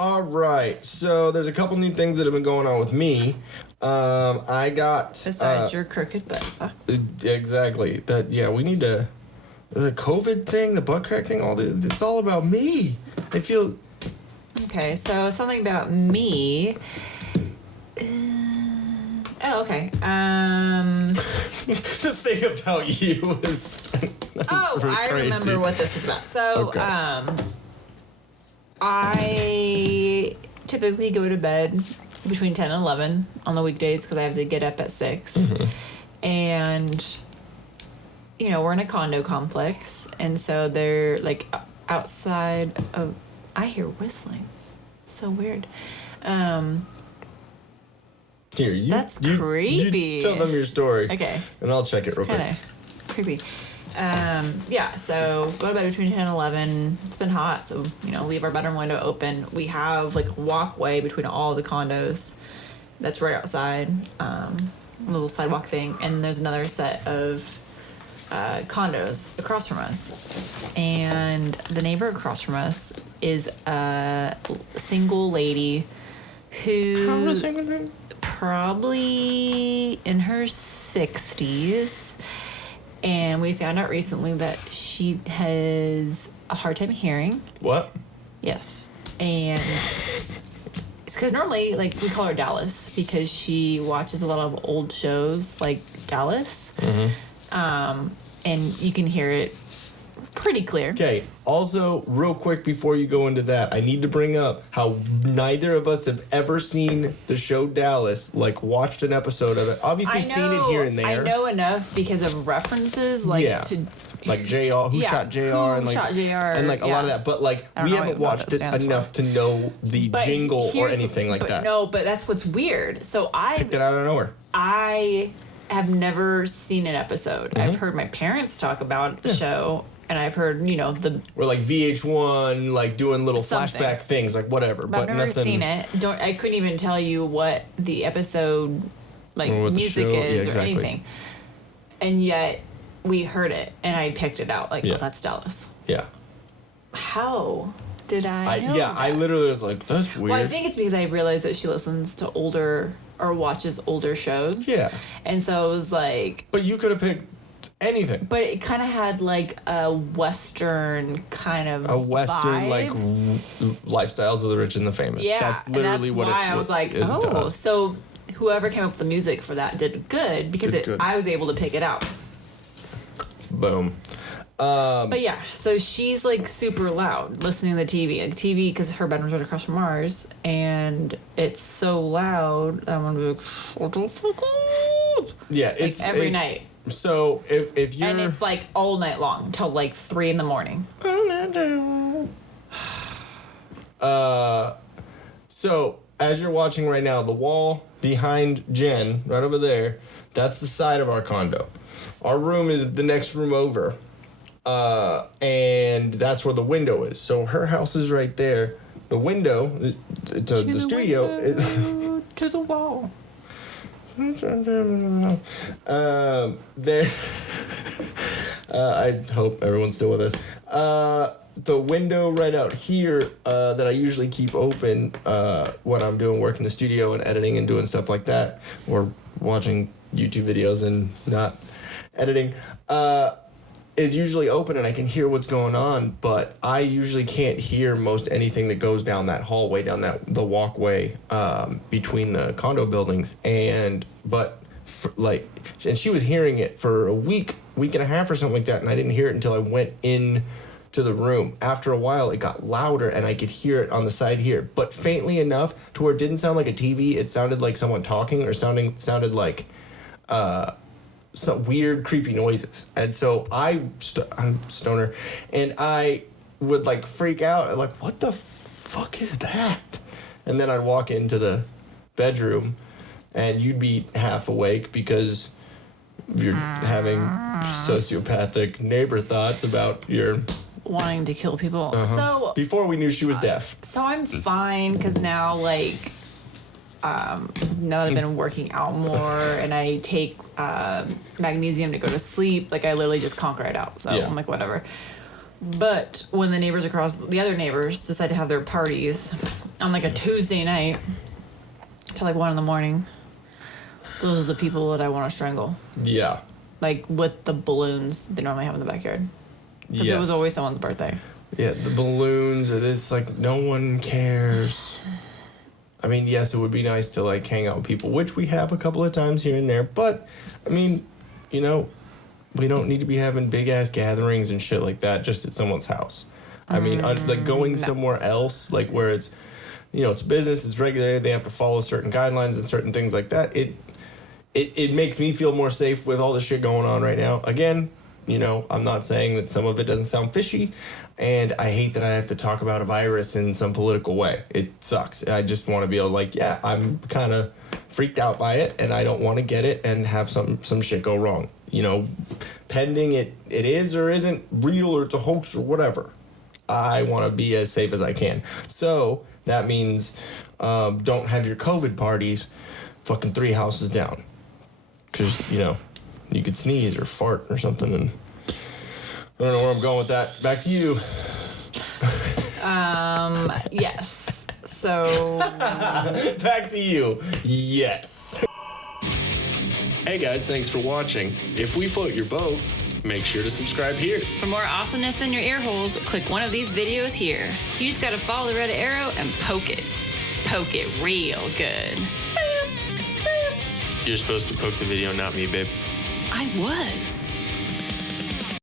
All right, so there's a couple new things that have been going on with me. I got... Besides your crooked butt. Exactly. We need to... The COVID thing, the butt crack thing, it's all about me. I feel... Okay, so something about me... okay. The thing about you is... I remember what this was about. So, okay. I typically go to bed between 10 and 11 on the weekdays because I have to get up at 6. Mm-hmm. And, we're in a condo complex. And so they're, like, outside of... I hear whistling. So weird. Here, that's creepy. You tell them your story. Okay. And I'll check it real quick. Kind of creepy. So go to bed between 10 and 11. It's been hot, so, leave our bedroom window open. We have, like, a walkway between all the condos that's right outside, a little sidewalk thing, and there's another set of condos across from us. And the neighbor across from us is a single lady who... How old is a single lady? Probably in her 60s. And we found out recently that she has a hard time hearing. What? Yes. And it's because normally, like, we call her Dallas because she watches a lot of old shows like Dallas. Mm-hmm. And you can hear it pretty clear. Okay. Also, real quick before you go into that, I need to bring up how neither of us have ever seen the show Dallas, like watched an episode of it. Obviously seen it here and there. I know enough because of references, like to like JR, who shot JR, and like shot JR, and like a lot of that. But like we haven't watched it enough to know the jingle or anything like that. No, but that's what's weird. So I picked it out of nowhere. I have never seen an episode. Mm-hmm. I've heard my parents talk about the show. And I've heard, or like VH1, like doing little flashback things, like whatever. But I've never seen it. I couldn't even tell you what the episode, like music is or anything. And yet we heard it, and I picked it out. Like, oh, that's Dallas. Yeah. How did I know that? I literally was like, that's weird. Well, I think it's because I realized that she listens to older or watches older shows. Yeah. And so it was like. But you could have picked anything. But it kind of had like a Western kind of Western vibe. Like lifestyles of the rich and the famous. Yeah, that's literally and that's why I was like, so whoever came up with the music for that did good because I was able to pick it out. Boom. But yeah, so she's like super loud listening to the TV. Like TV, because her bedroom's right across from ours, and it's so loud. I'm gonna be like, shut the fuck up. Yeah, like every night. So if you're... And it's like all night long till like 3 a.m. So as you're watching right now, the wall behind Jen, right over there, that's the side of our condo. Our room is the next room over. And that's where the window is. So her house is right there. The window to the studio is to the wall. There. I hope everyone's still with us. The window right out here that I usually keep open when I'm doing work in the studio and editing and doing stuff like that, or watching YouTube videos and not editing, is usually open and I can hear what's going on, but I usually can't hear most anything that goes down that hallway, down the walkway between the condo buildings. And she was hearing it for a week and a half or something like that, and I didn't hear it until I went in to the room. After a while, it got louder and I could hear it on the side here, but faintly enough to where it didn't sound like a TV. It sounded like someone talking, or sounded like some weird, creepy noises. And so I'm stoner, and I would like freak out, like, what the fuck is that? And then I'd walk into the bedroom, and you'd be half awake because you're having sociopathic neighbor thoughts about your wanting to kill people. Uh-huh. So before we knew she was deaf. So I'm fine because now, like, now that I've been working out more and I take magnesium to go to sleep, like I literally just conquer it out. So I'm like, whatever. But when the other neighbors decide to have their parties on like a Tuesday night till like 1 a.m, those are the people that I want to strangle. Yeah. Like with the balloons they normally have in the backyard. Because it was always someone's birthday. Yeah, the balloons, it's like no one cares. I mean, yes, it would be nice to like hang out with people, which we have a couple of times here and there, but I mean, you know, we don't need to be having big ass gatherings and shit like that just at someone's house. I mean, like going somewhere else, like where it's, you know, it's business, it's regulated, they have to follow certain guidelines and certain things like that. It makes me feel more safe with all the shit going on right now. Again, you know, I'm not saying that some of it doesn't sound fishy, and I hate that I have to talk about a virus in some political way. It sucks. I just want to be able to, like, yeah, I'm kind of freaked out by it, and I don't want to get it and have some shit go wrong. You know, pending it is or isn't real or it's a hoax or whatever. I want to be as safe as I can. So that means don't have your COVID parties fucking 3 houses down. Because, you know, you could sneeze or fart or something, and I don't know where I'm going with that. Back to you. Yes. So back to you. Yes. Hey guys, thanks for watching. If we float your boat, make sure to subscribe here. for more awesomeness in your ear holes, click one of these videos here. You just gotta follow the red arrow and poke it. Poke it real good. You're supposed to poke the video, not me, babe. I was.